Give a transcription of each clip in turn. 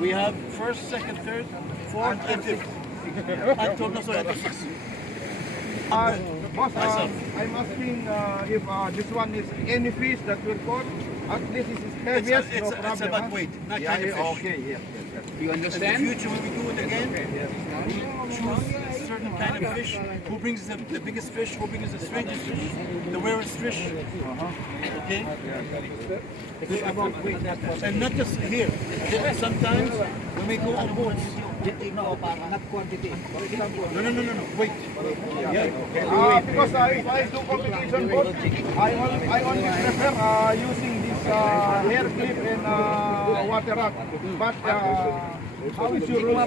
We have first, second, third, fourth, and fifth. Until no, sorry, until six. Boss, I'm asking if this one is any fish that will caught. At least it's heaviest, no problem. It's about weight, not kind of fish. Okay, yes. You In the understand? future, when we do it again, we choose a certain kind of fish. Who brings the biggest fish? Who brings the strangest fish? The rarest fish? Okay? It's about weight, not And not just here. Sometimes when we go on boats. not quantity. No. Wait. Because if I do competition boat, I only prefer using this hair clip and water rock. But how is your rule?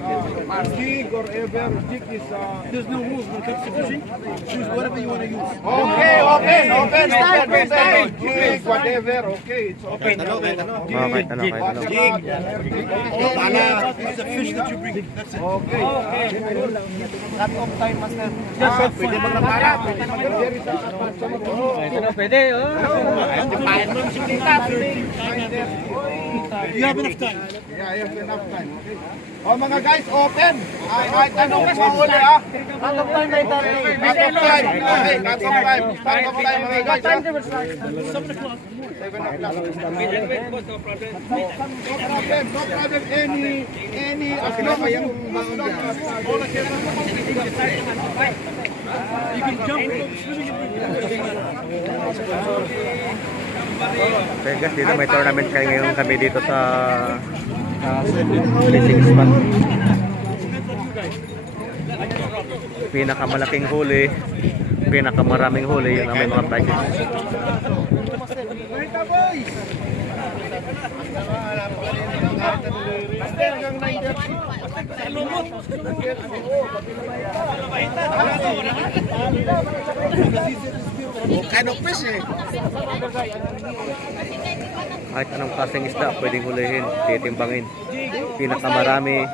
Jig or ever jig is... There's no rules when it comes to fishing. Choose whatever you want to use. Okay. Jig, whatever, okay, it's okay. Okay, tanong. It's the fish that you bring. That's it. Okay. Cut off time, master. Pwede ba na para? Pwede, oh. You have enough time. Yeah, I have enough time. Okay. Oh mga guys, open! Ay, tanong ko huli ah! Cut off time, may Cut off time! Okay, cut off time! Start off time mga guys ah! 7 o'clock. 7 o'clock. No problem, any as long as you You can jump rope swimming Okay guys, dito may tournament kayo ngayon kami dito sa fishing spot. Pinakamalaking huli, pinakamaraming huli, yun ang may mga prizes. Kahit anong klaseng isda pwedeng hulihin, titimbangin. Pinakamarami,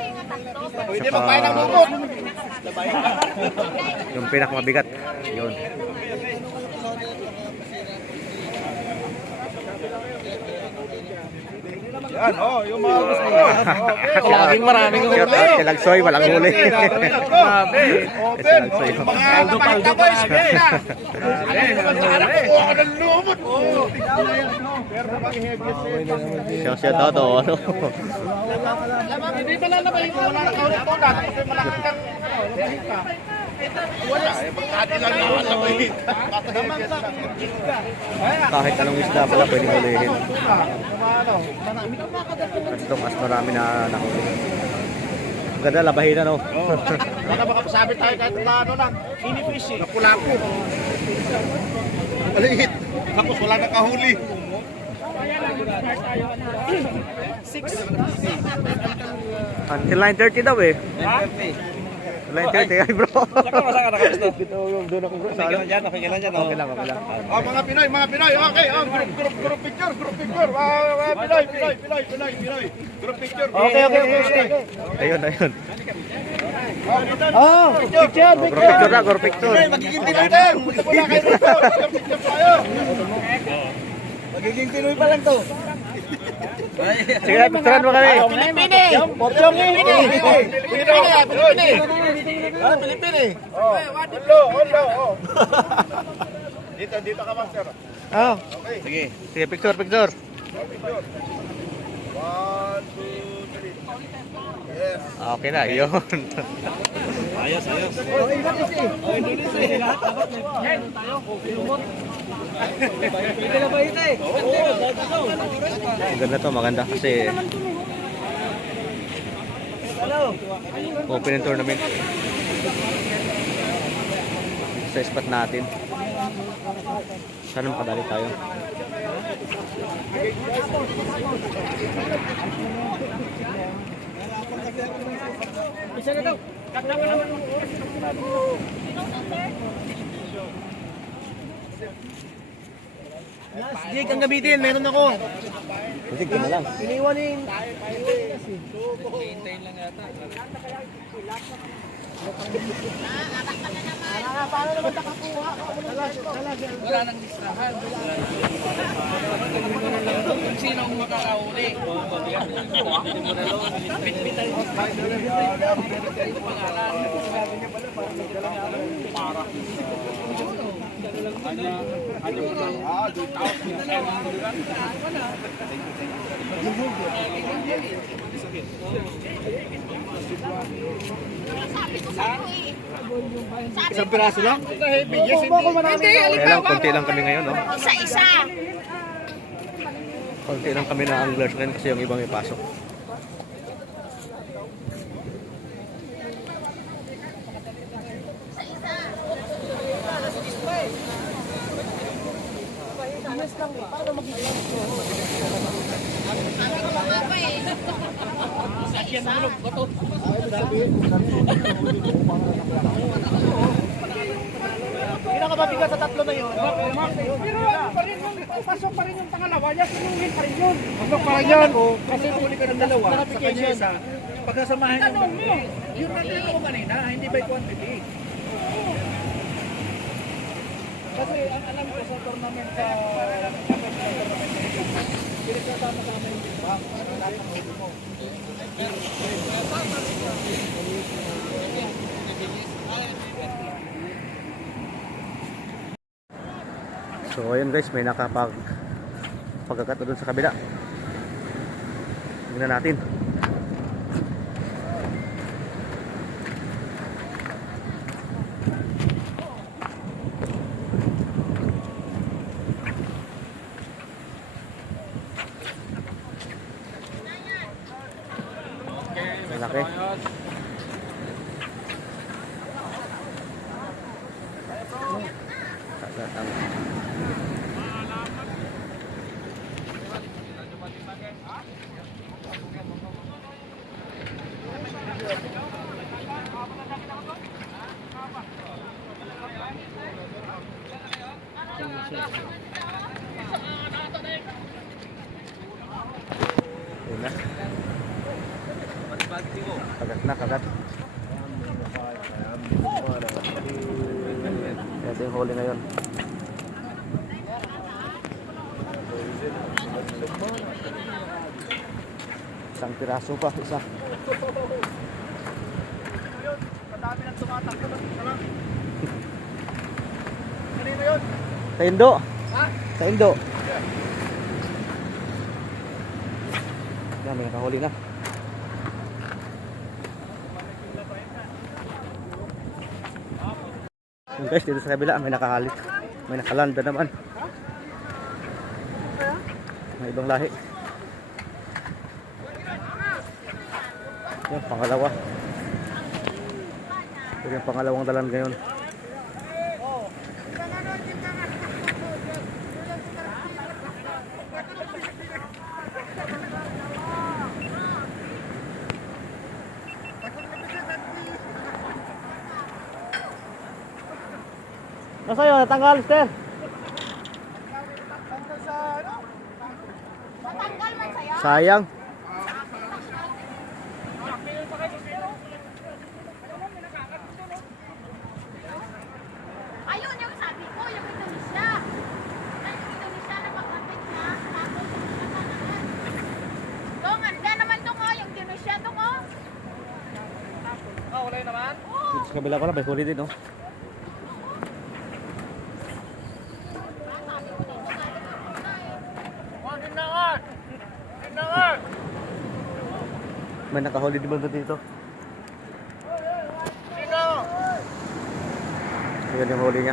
saka yung pinakamabigat, yun. Yan, oh, yung mga Maraming huli. Silagsoy, walang huli. open! Silagsoy. Mga kapalta boys, harap ko ako ng lumot! Pero sa mga heaviest Siya todo, ano? Hindi ba lalabay ko? Wala na kaulit ko na. Kasi malaki kang wala. Pagkati lang naman labay. Kahit anong isda pala pwedeng hulihin. At itong mas marami na nahuli. Ganda, labahin na, no? Baka makapasabi tayo kahit paano lang. Finifish eh. Napulapo. Maliit. Tapos wala na kahuli. 6. Until 9:30 daw eh. 9:30 ay bro. Saka ka nakapusto. Doon ako bro. Okay lang dyan. Okay lang. Oh, mga Pinoy. Okay, group picture. Pinoy. Group picture. Okay. Ayun. Oh, picture. Group picture. Magiging Pinoy din. Wala kayo dito. Picture tayo. Magiging Pinoy pa lang to. Sige na, picturean mo kami. Pilipini! Pochong Pilipini. Oh. Dito ka master. Oh. Okay. Sige, picture. 1, 2, 3. Yes. Okay na, yun. Ayos. Ang ganda to, maganda kasi open tournament sa spot natin. Sana makadali tayo. Isa na daw. Jig ang gamitin, meron ako. Sige, ka na lang. Iniwanin. Paano naman nakakuha? Wala nang listahan. Kung sino ang makakauli. Pitpitan mo. Isang piraso lang? Kaya lang, konti lang kami ngayon, no? Isa-isa. Konti lang kami na anglers ngayon kasi yung ibang ipasok. Pinakababigat sa tatlo na yun. Pero ano pa rin, pasok pa rin yung pangalawa niya, sinungin pa rin yun. Pasok pa rin yun. Kasi huli ka ng dalawa, sa kanya isa. Pagkasamahin yung yun na din ako kanina, hindi by quantity. Kasi ang alam ko sa tournament sa pinagsasama-sama yung iba. So ayun guys, may pagkakat doon sa kabila. Tingnan natin. Malaki. Yun na. Kagat na, kagat. Ito yung huli ngayon. Isang piraso pa, isa. Kadami ng tumatakbo na isa lang. Kanino yun? Sa Indo. Ha? Sa Indo. Yan, may nakahuli na. Yung guys, dito sa kabila may nakahalik. May nakalanda naman. May ibang lahi. Yan, pangalawa. Ito yung pangalawang dalan ngayon. Nasa yun, natanggal, Stel. Matanggal man sa'yo. Sayang. Ayun yung sabi ko, yung Indonesia. Yung Indonesia na pag-contact na. Tapos, dong, anda naman dong oh. Yung Indonesia dong oh. Wala yun naman? Dito sa kabila ko na, may huli din, oh. May nakahuli din ba dito? Ayan yung huli niya.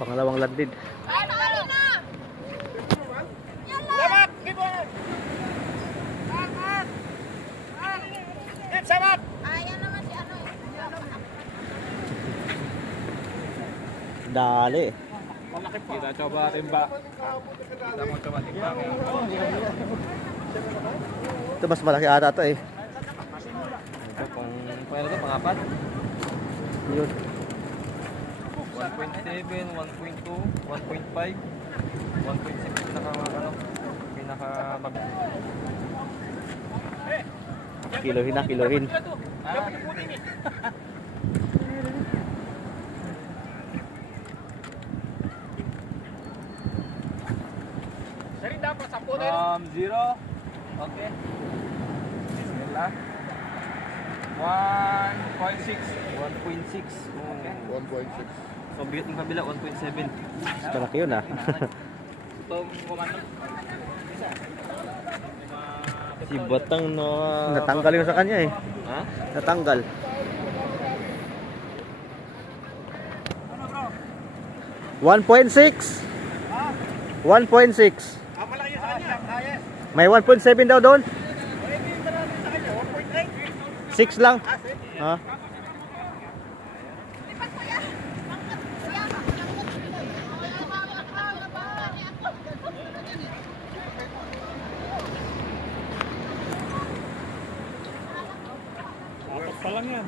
Pangalawang landid. Ay, nakali na. Sabat! Gibon! Sabat! Ayan naman si ano eh. Dali. Kita coba tembak. Kita mau coba tembak. Ito mas malaki ata to eh. Ito kung pwede ito, pang-apat. Yun. 1.7, 1.2, 1.5, 1.6 pinaka Kilohin na, kilohin. Zero. Okay. Bismillah. 1.6. 1.6. Okay. 1.6. So, biyot ng kabila, 1.7. Mas malaki yun ah. Itong komando. Si Batang no, natanggal yun sa kanya eh. Ha? Natanggal. $1.6. 1.6. May 1.7 daw doon. 6 lang. Ha? Apat pa lang yan.